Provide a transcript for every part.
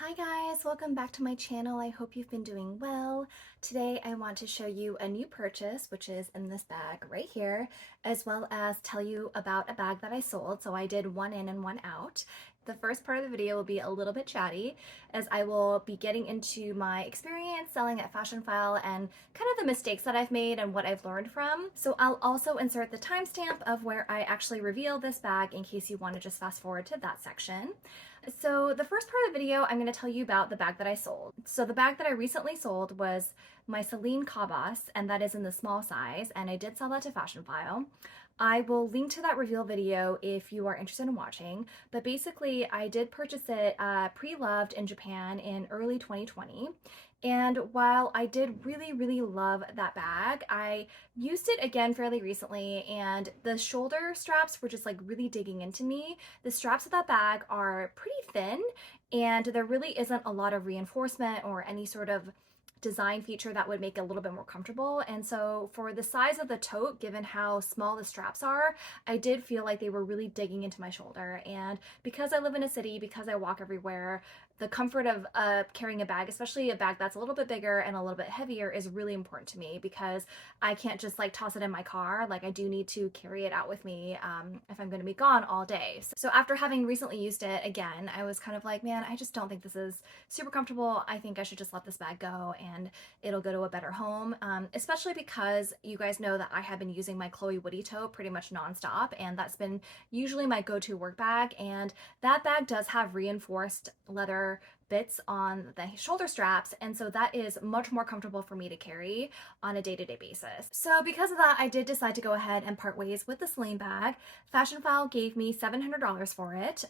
Hi guys, welcome back to my channel. I hope you've been doing well. Today I want to show you a new purchase, which is in this bag right here, as well as tell you about a bag that I sold. So I did one in and one out. The first part of the video will be a little bit chatty as I will be getting into my experience selling at Fashionphile and kind of the mistakes that I've made and what I've learned from. So I'll also insert the timestamp of where I actually reveal this bag in case you want to just fast forward to that section. So the first part of the video, I'm going to tell you about the bag that I sold. So the bag that I recently sold was my Celine Cabas, and that is in the small size, and I did sell that to Fashionphile. I will link to that reveal video if you are interested in watching, but basically I did purchase it pre-loved in Japan in early 2020. And while I did really love that bag, I used it again fairly recently and the shoulder straps were just like really digging into me. The straps of that bag are pretty thin and there really isn't a lot of reinforcement or any sort of design feature that would make it a little bit more comfortable. And so for the size of the tote, given how small the straps are, I did feel like they were really digging into my shoulder. And because I live in a city, because I walk everywhere, the comfort of carrying a bag, especially a bag that's a little bit bigger and a little bit heavier, is really important to me because I can't just like toss it in my car. Like I do need to carry it out with me if I'm going to be gone all day. So after having recently used it again, I was kind of like, man, I just don't think this is super comfortable. I think I should just let this bag go and it'll go to a better home, especially because you guys know that I have been using my Chloe Woody tote pretty much nonstop, and that's been usually my go-to work bag, and that bag does have reinforced leather bits on the shoulder straps, and so that is much more comfortable for me to carry on a day-to-day basis. So because of that, I did decide to go ahead and part ways with the Celine bag. Fashionphile gave me $700 for it,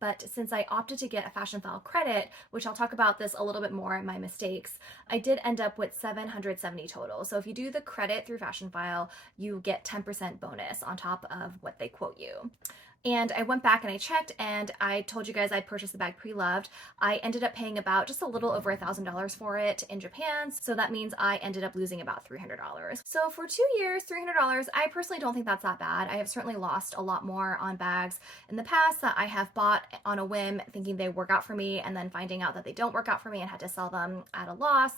but since I opted to get a Fashionphile credit, which I'll talk about this a little bit more in my mistakes, I did end up with $770 total. So if you do the credit through Fashionphile, you get 10% bonus on top of what they quote you. And I went back and I checked and I told you guys I purchased the bag pre-loved. I ended up paying about just a little over $1,000 for it in Japan. So that means I ended up losing about $300. So for 2 years, $300, I personally don't think that's that bad. I have certainly lost a lot more on bags in the past that I have bought on a whim thinking they work out for me and then finding out that they don't work out for me and had to sell them at a loss.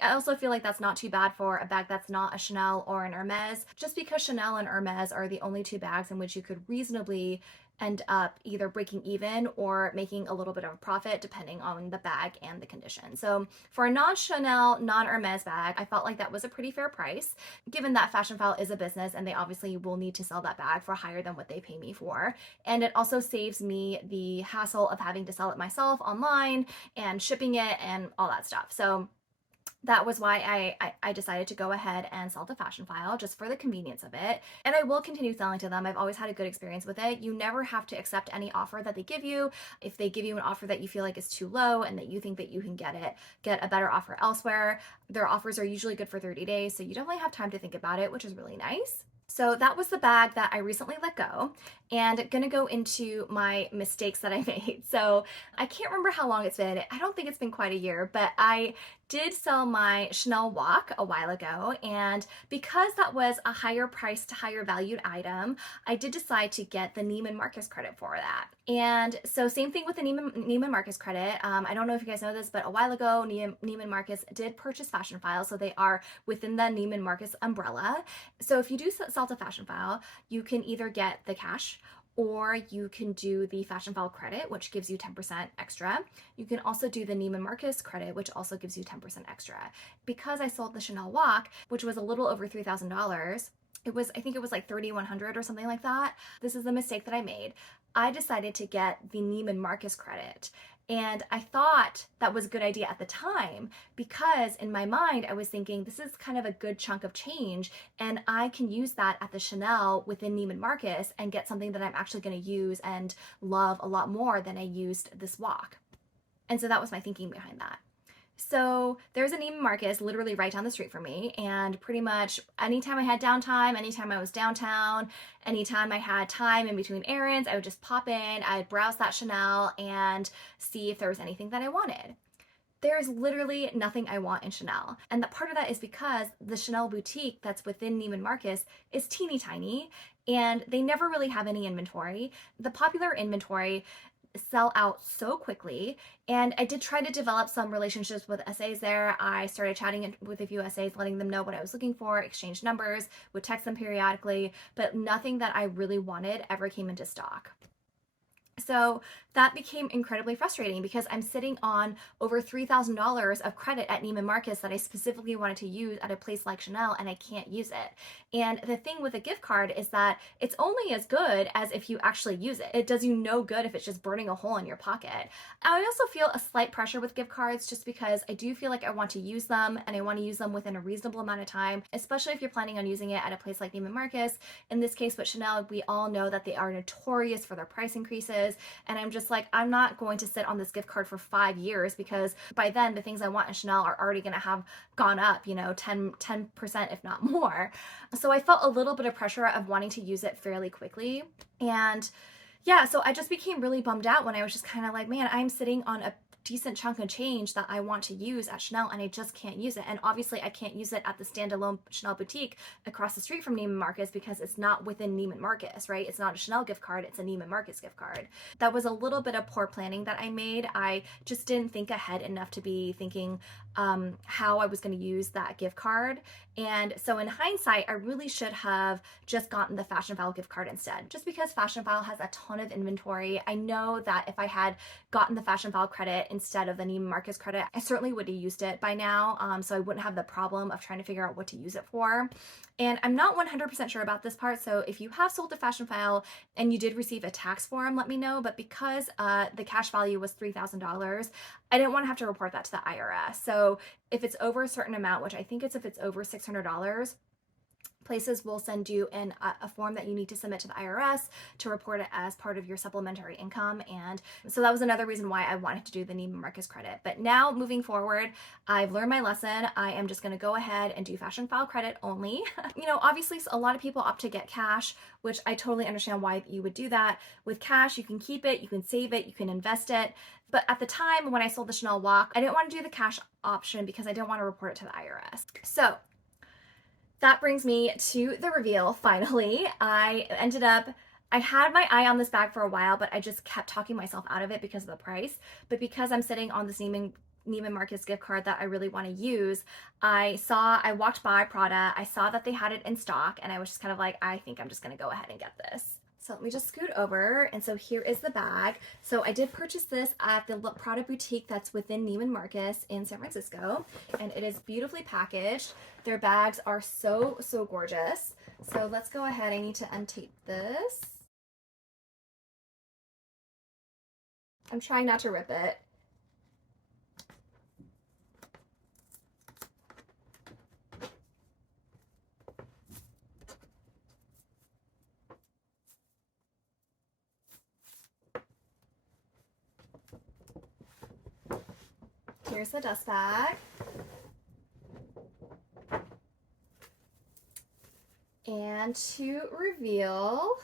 I also feel like that's not too bad for a bag that's not a Chanel or an Hermes, just because Chanel and Hermes are the only two bags in which you could reasonably end up either breaking even or making a little bit of a profit depending on the bag and the condition. So for a non-Chanel, non-Hermes bag, I felt like that was a pretty fair price, given that Fashionphile is a business and they obviously will need to sell that bag for higher than what they pay me for. And it also saves me the hassle of having to sell it myself online and shipping it and all that stuff. So that was why I decided to go ahead and sell to Fashionphile just for the convenience of it. And I will continue selling to them. I've always had a good experience with it. You never have to accept any offer that they give you. If they give you an offer that you feel like is too low and that you think that you can get a better offer elsewhere, their offers are usually good for 30 days. So you definitely have time to think about it, which is really nice. So that was the bag that I recently let go, and gonna go into my mistakes that I made. So I can't remember how long it's been. I don't think it's been quite a year, but I did sell my Chanel Walk a while ago, and because that was a higher priced, higher valued item, I did decide to get the Neiman Marcus credit for that. And so same thing with the Neiman Marcus credit. I don't know if you guys know this, but a while ago, Neiman Marcus did purchase Fashionphile, so they are within the Neiman Marcus umbrella. So if you do sell to Fashionphile, you can either get the cash or you can do the Fashionphile credit, which gives you 10% extra. You can also do the Neiman Marcus credit, which also gives you 10% extra. Because I sold the Chanel Walk, which was a little over $3,000, I think it was like $3,100 or something like that. This is the mistake that I made. I decided to get the Neiman Marcus credit. And I thought that was a good idea at the time because in my mind, I was thinking this is kind of a good chunk of change and I can use that at the Chanel within Neiman Marcus and get something that I'm actually going to use and love a lot more than I used this walk. And so that was my thinking behind that. So there's a Neiman Marcus literally right down the street from me, and pretty much anytime I had downtime, anytime I was downtown, anytime I had time in between errands, I would just pop in, I'd browse that Chanel and see if there was anything that I wanted. There is literally nothing I want in Chanel. And that part of that is because the Chanel boutique that's within Neiman Marcus is teeny tiny and they never really have any inventory. The popular inventory sell out so quickly. And I did try to develop some relationships with SAs there. I started chatting with a few SAs, letting them know what I was looking for, exchange numbers, would text them periodically, but nothing that I really wanted ever came into stock. So that became incredibly frustrating because I'm sitting on over $3,000 of credit at Neiman Marcus that I specifically wanted to use at a place like Chanel, and I can't use it. And the thing with a gift card is that it's only as good as if you actually use it. It does you no good if it's just burning a hole in your pocket. I also feel a slight pressure with gift cards just because I do feel like I want to use them, and I want to use them within a reasonable amount of time, especially if you're planning on using it at a place like Neiman Marcus. In this case with Chanel, we all know that they are notorious for their price increases. And I'm just like, I'm not going to sit on this gift card for 5 years, because by then the things I want in Chanel are already going to have gone up, 10%, if not more. So I felt a little bit of pressure of wanting to use it fairly quickly. And yeah, so I just became really bummed out when I was just kind of like, man, I'm sitting on a decent chunk of change that I want to use at Chanel, and I just can't use it. And obviously I can't use it at the standalone Chanel boutique across the street from Neiman Marcus because it's not within Neiman Marcus, right? It's not a Chanel gift card, it's a Neiman Marcus gift card. That was a little bit of poor planning that I made. I just didn't think ahead enough to be thinking how I was going to use that gift card. And so in hindsight, I really should have just gotten the Fashionphile gift card instead, just because Fashionphile has a ton of inventory. I know that if I had gotten the Fashionphile credit instead of the Neiman Marcus credit, I certainly would have used it by now. So I wouldn't have the problem of trying to figure out what to use it for. And I'm not 100% sure about this part, so if you have sold to Fashionphile and you did receive a tax form, let me know. But because the cash value was $3,000, I didn't want to have to report that to the IRS. So if it's over a certain amount, which I think it's if it's over $600, places will send you a form that you need to submit to the IRS to report it as part of your supplementary income. And so that was another reason why I wanted to do the Neiman Marcus credit. But now moving forward, I've learned my lesson. I am just going to go ahead and do Fashionphile credit only. Obviously a lot of people opt to get cash, which I totally understand why you would do that. With cash, you can keep it, you can save it, you can invest it. But at the time when I sold the Chanel Walk, I didn't want to do the cash option because I didn't want to report it to the IRS. So that brings me to the reveal, finally. I had my eye on this bag for a while, but I just kept talking myself out of it because of the price. But because I'm sitting on this Neiman Marcus gift card that I really want to use, I walked by Prada, I saw that they had it in stock, and I was just kind of like, I think I'm just going to go ahead and get this. So let me just scoot over, and so here is the bag. So I did purchase this at the Prada boutique that's within Neiman Marcus in San Francisco, and it is beautifully packaged. Their bags are so, so gorgeous. So let's go ahead. I need to untape this. I'm trying not to rip it. Here's the dust bag. And to reveal,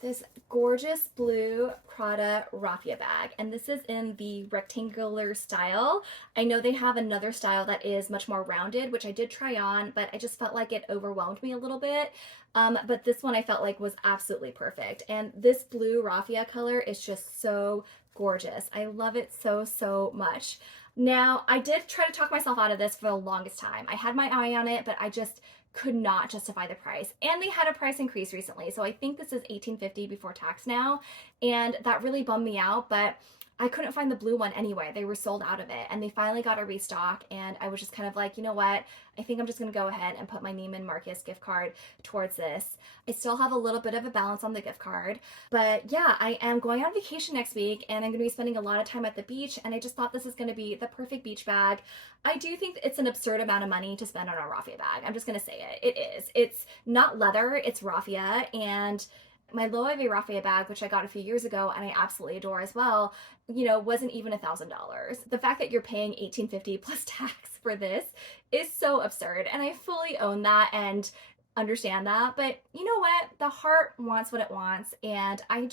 this gorgeous blue Prada Raffia bag, and this is in the rectangular style. I know they have another style that is much more rounded, which I did try on, but I just felt like it overwhelmed me a little bit. But this one I felt like was absolutely perfect, and this blue Raffia color is just so gorgeous. I love it so, so much. Now, I did try to talk myself out of this for the longest time. I had my eye on it, but I just could not justify the price. And they had a price increase recently. So I think this is $1,850 before tax now. And that really bummed me out, but I couldn't find the blue one anyway. They were sold out of it, and they finally got a restock, and I was just kind of like, you know what? I think I'm just gonna go ahead and put my Neiman Marcus gift card towards this. I still have a little bit of a balance on the gift card, but yeah, I am going on vacation next week, and I'm gonna be spending a lot of time at the beach, and I just thought this is gonna be the perfect beach bag. I do think it's an absurd amount of money to spend on a Raffia bag. I'm just gonna say it. It is. It's not leather, it's Raffia, and my Loewe Raffia bag, which I got a few years ago and I absolutely adore as well, wasn't even $1,000. The fact that you're paying $1,850 plus tax for this is so absurd, and I fully own that and understand that. But you know what? The heart wants what it wants, and I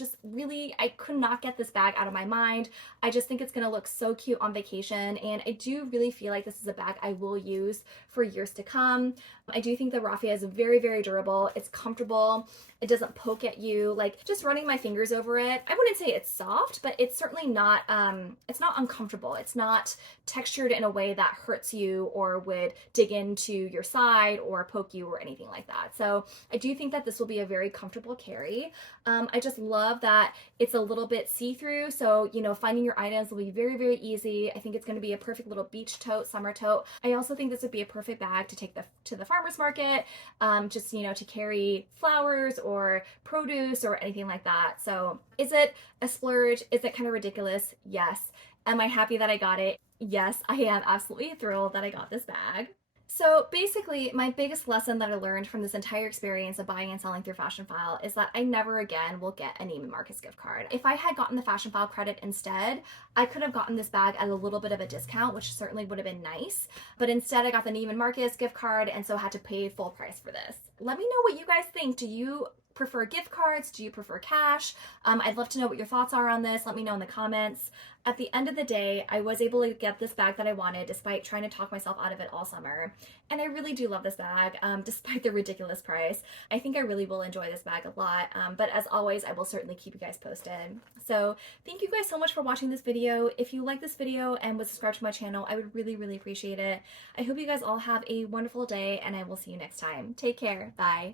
could not get this bag out of my mind. I just think it's gonna look so cute on vacation, and I do really feel like this is a bag I will use for years to come. I do think the Raffia is very, very durable. It's comfortable. It doesn't poke at you. Like, just running my fingers over it, I wouldn't say it's soft, but it's certainly not, it's not uncomfortable. It's not textured in a way that hurts you or would dig into your side or poke you or anything like that. So I do think that this will be a very comfortable carry. I just love that it's a little bit see-through, so finding your items will be very, very easy. I think it's going to be a perfect little beach tote, summer tote. I also think this would be a perfect bag to take to the farmer's market, just to carry flowers or produce or anything like that. So is it a splurge? Is it kind of ridiculous? Yes. Am I happy that I got it? Yes, I am absolutely thrilled that I got this bag. So basically, my biggest lesson that I learned from this entire experience of buying and selling through Fashionphile is that I never again will get a Neiman Marcus gift card. If I had gotten the Fashionphile credit instead, I could have gotten this bag at a little bit of a discount, which certainly would have been nice. But instead, I got the Neiman Marcus gift card and so had to pay full price for this. Let me know what you guys think. Do you prefer gift cards? Do you prefer cash? I'd love to know what your thoughts are on this. Let me know in the comments. At the end of the day, I was able to get this bag that I wanted despite trying to talk myself out of it all summer. And I really do love this bag, despite the ridiculous price. I think I really will enjoy this bag a lot. But as always, I will certainly keep you guys posted. So thank you guys so much for watching this video. If you like this video and would subscribe to my channel, I would really, really appreciate it. I hope you guys all have a wonderful day and I will see you next time. Take care. Bye.